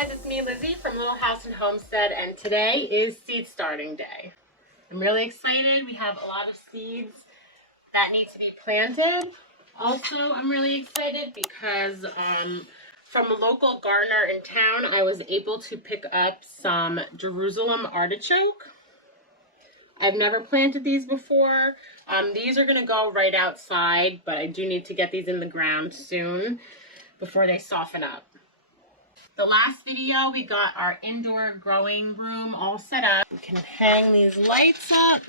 guys, it's me Lizzie from Little House and Homestead, and today is seed starting day. I'm really excited. We have a lot of seeds that need to be planted. Also, I'm really excited because from a local gardener in town, I was able to pick up some Jerusalem artichoke. I've never planted these before. These are going to go right outside, but I do need to get these in the ground soon before they soften up. The last video, we got our indoor growing room all set up. We can hang these lights up.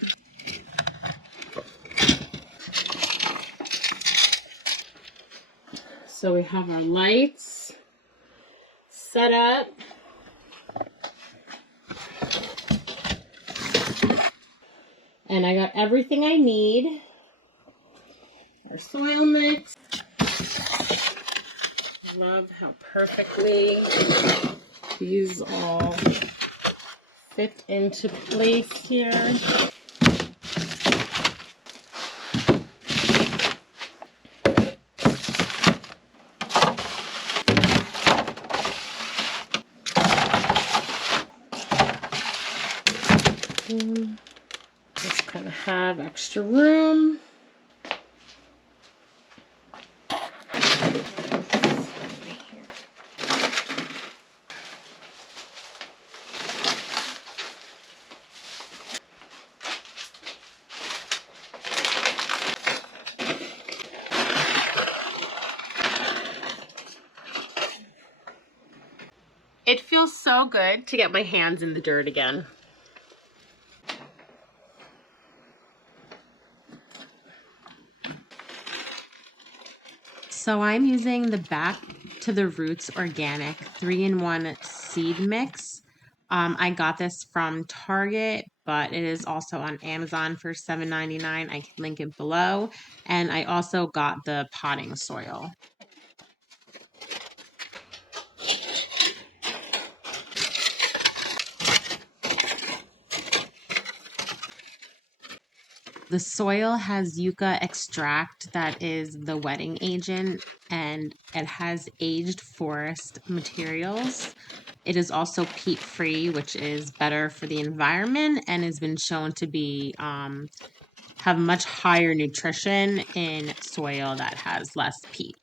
So we have our lights set up. And I got everything I need. Our soil mix. Love how perfectly these all fit into place here. Just kind of have extra room. It feels so good to get my hands in the dirt again. So I'm using the Back to the Roots Organic 3-in-1 seed mix. I got this from Target, but it is also on Amazon for $7.99. I can link it below. And I also got the potting soil. The soil has yucca extract that is the wetting agent, and it has aged forest materials. It is also peat-free, which is better for the environment and has been shown to be have much higher nutrition in soil that has less peat.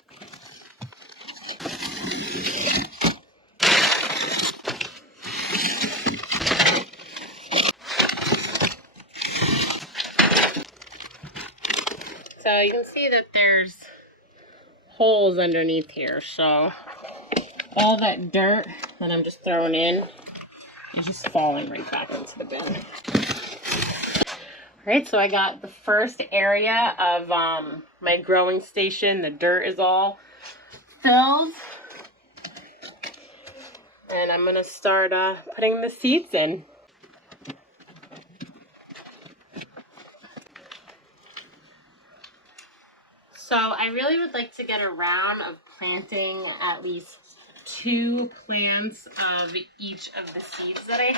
So you can see that there's holes underneath here, so all that dirt that I'm just throwing in is just falling right back into the bin. Alright, so I got the first area of my growing station. The dirt is all filled. And I'm going to start putting the seeds in. So I really would like to get a round of planting at least 2 plants of each of the seeds that I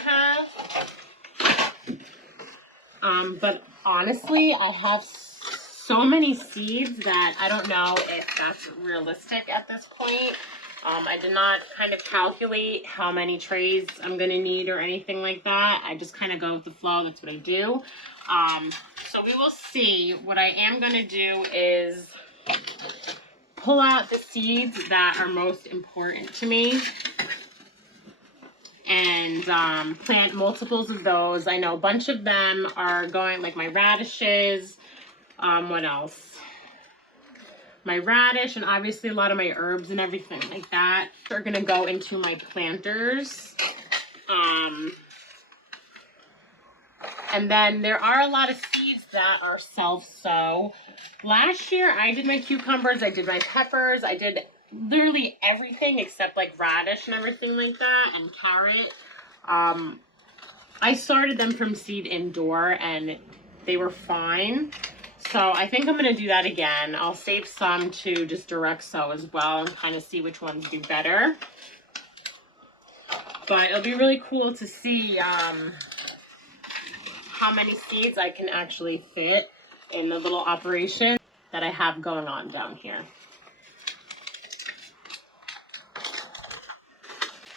have. But honestly, I have so many seeds that I don't know if that's realistic at this point. I did not kind of calculate how many trays I'm going to need or anything like that. I just kind of go with the flow. That's what I do. So we will see. What I am going to do is pull out the seeds that are most important to me and plant multiples of those. I know a bunch of them are going, like my radishes, what else? My radish, and obviously a lot of my herbs and everything like that are going to go into my planters. And then there are a lot of seeds that are self-sow. Last year I did my cucumbers, I did my peppers, I did literally everything except like radish and everything like that, and carrot. I started them from seed indoor and they were fine. So I think I'm going to do that again. I'll save some to just direct sow as well and kind of see which ones do better. But it'll be really cool to see how many seeds I can actually fit in the little operation that I have going on down here.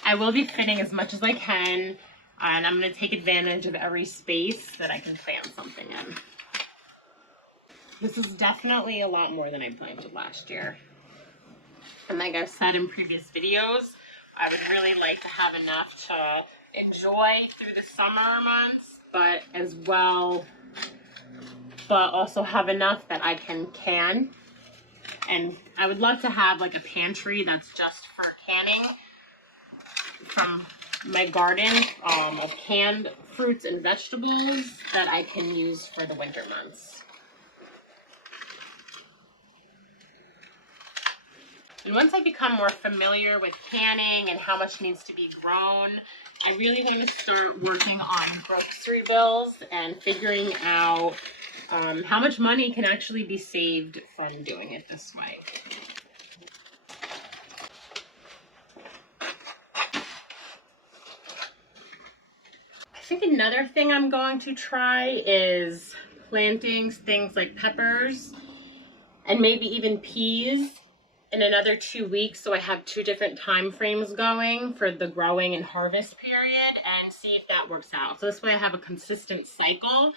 I will be fitting as much as I can, and I'm going to take advantage of every space that I can plant something in. This is definitely a lot more than I planted last year. And like I've said in previous videos, I would really like to have enough to enjoy through the summer months, but also have enough that I can. And I would love to have like a pantry that's just for canning from my garden of canned fruits and vegetables that I can use for the winter months. And once I become more familiar with canning and how much needs to be grown, I really want to start working on grocery bills and figuring out how much money can actually be saved from doing it this way. I think another thing I'm going to try is planting things like peppers and maybe even peas in another 2 weeks, so I have 2 different time frames going for the growing and harvest period, and see if that works out. So this way I have a consistent cycle.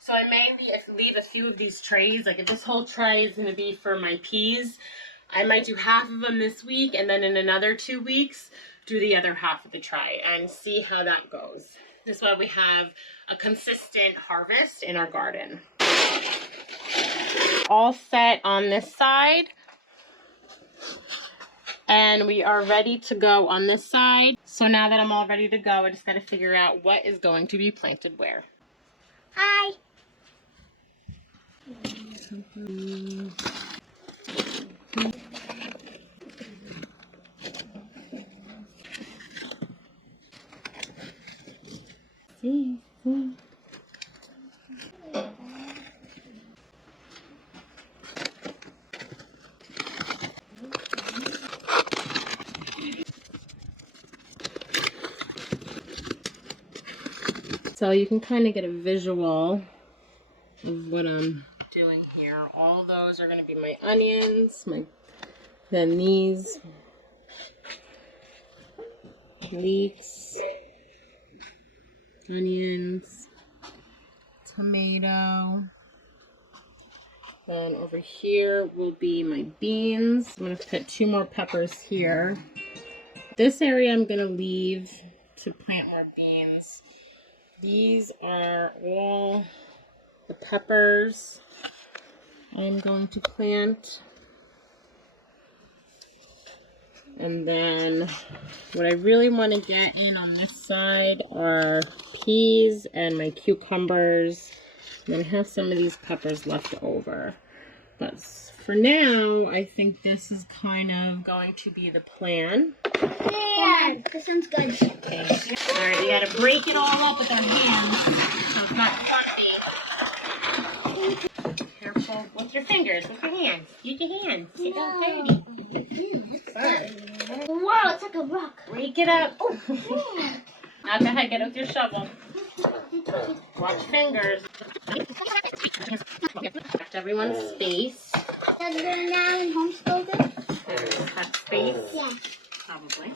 So I may leave a few of these trays, like if this whole tray is going to be for my peas, I might do half of them this week, and then in another 2 weeks do the other half of the tray and see how that goes. This way we have a consistent harvest in our garden. All set on this side. And we are ready to go on this side. So now that I'm all ready to go, I just got to figure out what is going to be planted where. Hi. See. So you can kind of get a visual of what I'm doing here. All those are going to be my onions, then these leeks, onions, tomato. Then over here will be my beans. I'm going to put 2 more peppers here. This area I'm going to leave to plant more beans. These are all the peppers I'm going to plant. And then what I really want to get in on this side are peas and my cucumbers. I'm going to have some of these peppers left over. But for now, I think this is kind of going to be the plan. Yeah, this sounds good. Okay. All right, we got to break it all up with our hands so it's not fluffy. Careful with your fingers, with your hands. Use your hands. Get all dirty. Wow, it's like a rock. Break it up. Now go ahead, get it with your shovel. Watch fingers. Watch everyone's space. Does it now in Homesteading? Cut space. Yeah. Probably.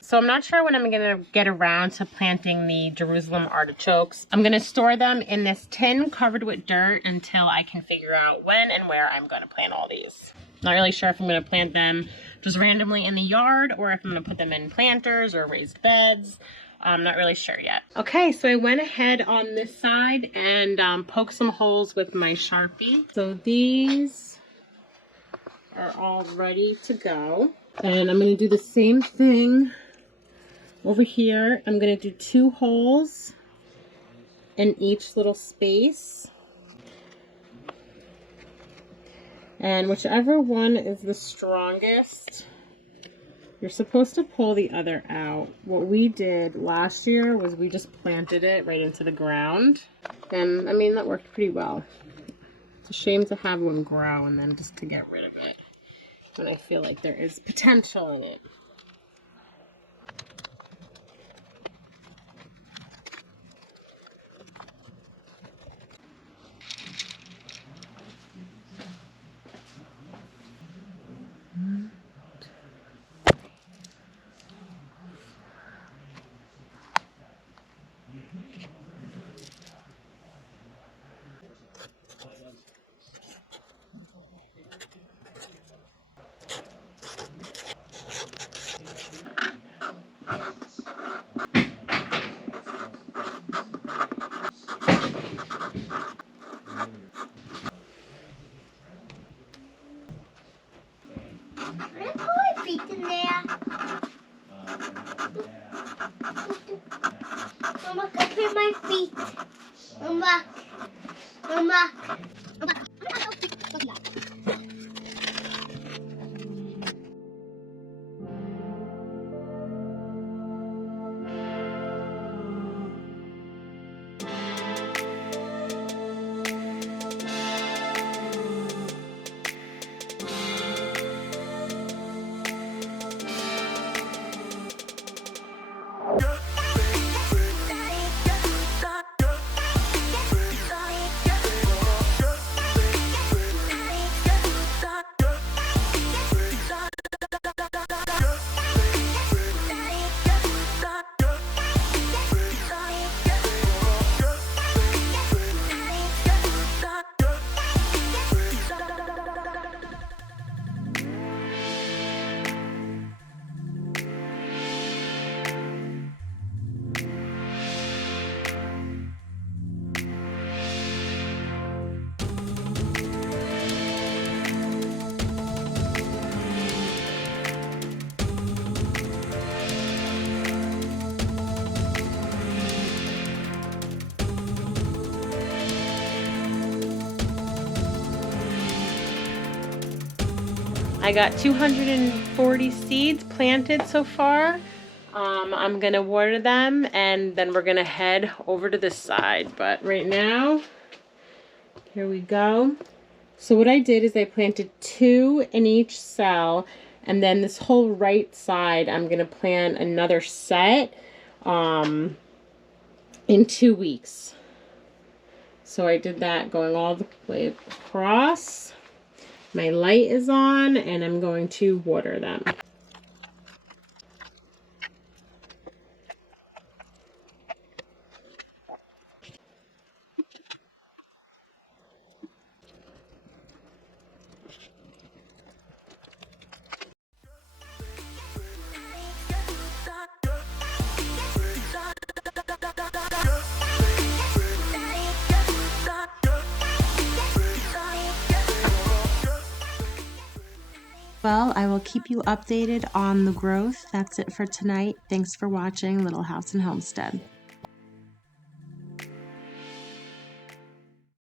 So I'm not sure when I'm going to get around to planting the Jerusalem artichokes. I'm going to store them in this tin covered with dirt until I can figure out when and where I'm going to plant all these. Not really sure if I'm going to plant them just randomly in the yard or if I'm going to put them in planters or raised beds. I'm not really sure yet. Okay, so I went ahead on this side and poked some holes with my Sharpie. So these are all ready to go. And I'm going to do the same thing over here. I'm going to do 2 holes in each little space. And whichever one is the strongest, you're supposed to pull the other out. What we did last year was we just planted it right into the ground. And I mean, that worked pretty well. It's a shame to have one grow and then just to get rid of it when I feel like there is potential in it. I put my feet in there. Mama, I put my feet. Mama. Mama. I got 240 seeds planted so far. I'm gonna water them and then we're gonna head over to this side. But right now, here we go. So what I did is I planted 2 in each cell, and then this whole right side, I'm gonna plant another set in 2 weeks. So I did that going all the way across. My light is on and I'm going to water them. Well, I will keep you updated on the growth. That's it for tonight. Thanks for watching Little House and Homestead.